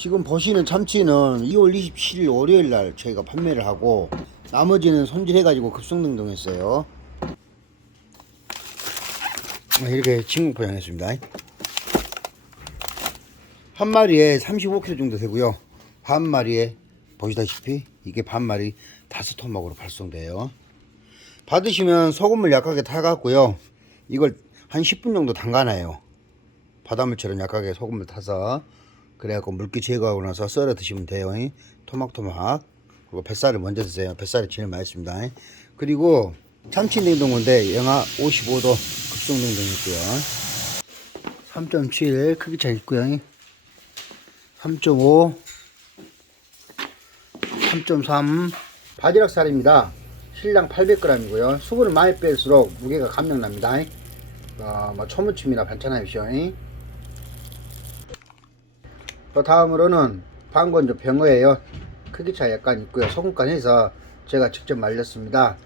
지금 보시는 참치는 2월 27일 월요일 날 저희가 판매를 하고 나머지는 손질해가지고 급성냉동했어요. 이렇게 진공 포장했습니다. 한 마리에 35kg 정도 되고요. 반 마리에 보시다시피 이게 반 마리 다섯 토막으로 발송돼요. 받으시면 소금을 약하게 타갖고요. 이걸 한 10분 정도 담가놔요. 바닷물처럼 약하게 소금을 타서 그래갖고 물기 제거하고 나서 썰어 드시면 돼요. 토막토막. 그리고 뱃살을 먼저 드세요. 뱃살이 제일 맛있습니다. 그리고 참치 냉동고인데 영하 55도 급속 냉동이고요. 3.7 크기 차 있고요. 3.5 3.3 바지락 살입니다. 신랑 800g이고요. 수분을 많이 뺄수록 무게가 감량납니다. 어, 뭐 초무침이나 반찬 하십시오. 또 다음으로는 방건조 병어예요. 크기 차이 약간 있고요. 소금간 해서 제가 직접 말렸습니다.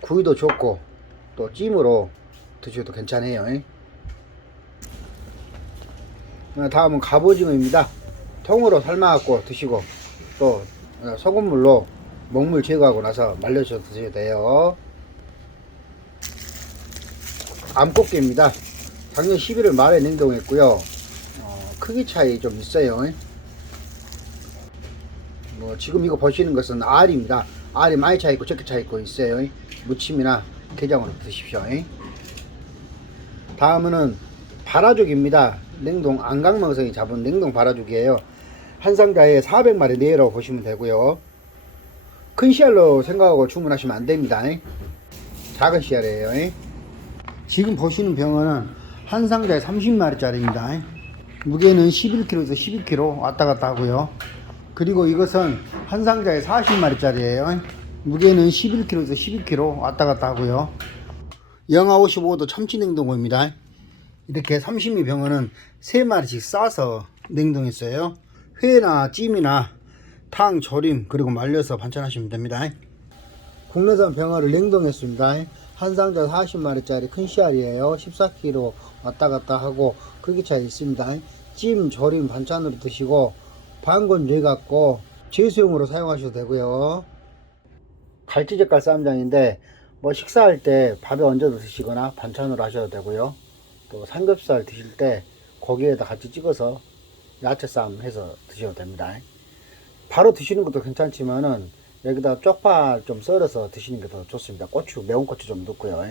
구이도 좋고 또 찜으로 드셔도 괜찮아요. 어, 다음은 갑오징어입니다. 통으로 삶아갖고 드시고 또 어, 소금물로 먹물 제거하고 나서 말려서 드셔도 돼요. 암꽃게입니다. 작년 11월 말에 냉동했고요. 어, 크기 차이 좀 있어요. 뭐 지금 이거 보시는 것은 알입니다. 알이 많이 차 있고 적게 차 있고 있어요. 무침이나 게장으로 드십시오. 다음은 바라죽입니다. 냉동 안강망성이 잡은 냉동 바라죽이에요. 한 상자에 400마리 내로 보시면 되고요. 큰 씨알로 생각하고 주문하시면 안 됩니다. 작은 씨알이에요. 지금 보시는 병어는 한 상자에 30마리짜리입니다. 무게는 11kg에서 12kg 왔다 갔다 하고요. 그리고 이것은 한 상자에 40마리짜리예요. 무게는 11kg에서 12kg 왔다 갔다 하고요. 영하 55도 참치 냉동고입니다. 이렇게 30미 병어는 3마리씩 싸서 냉동했어요. 회나 찜이나 탕, 조림, 그리고 말려서 반찬하시면 됩니다. 국내산 병어를 냉동했습니다. 한 상자 40마리짜리 큰 씨알이에요. 14kg 왔다 갔다 하고 크기 차이 있습니다. 찜, 조림, 반찬으로 드시고 반건 뇌갖고 제수용으로 사용하셔도 되고요. 갈치젓갈 쌈장인데 뭐 식사할 때 밥에 얹어서 드시거나 반찬으로 하셔도 되고요. 또 삼겹살 드실 때 고기에다 같이 찍어서 야채쌈 해서 드셔도 됩니다. 바로 드시는 것도 괜찮지만은 여기다 쪽파 좀 썰어서 드시는 게 더 좋습니다. 고추, 매운 고추 좀 넣고요.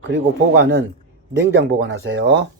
그리고 보관은 냉장 보관하세요.